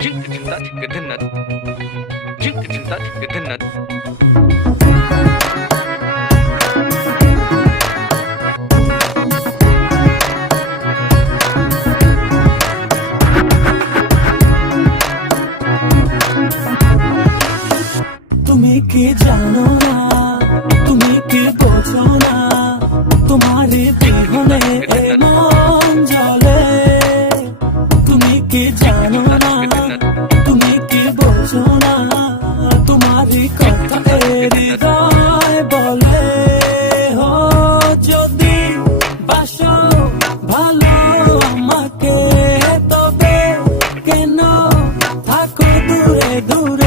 তুমি কি জানো না, তুমি কি বোঝো না, তোমারই বিহনে এ মন জ্বলে। তুমি কি জানো না, তুমি কি বোঝো না, তোমারই কথা এ হৃদয় বলে। হো যদি বাসো ভালো আমাকে, তবে কেন থাকো দূরে দূরে।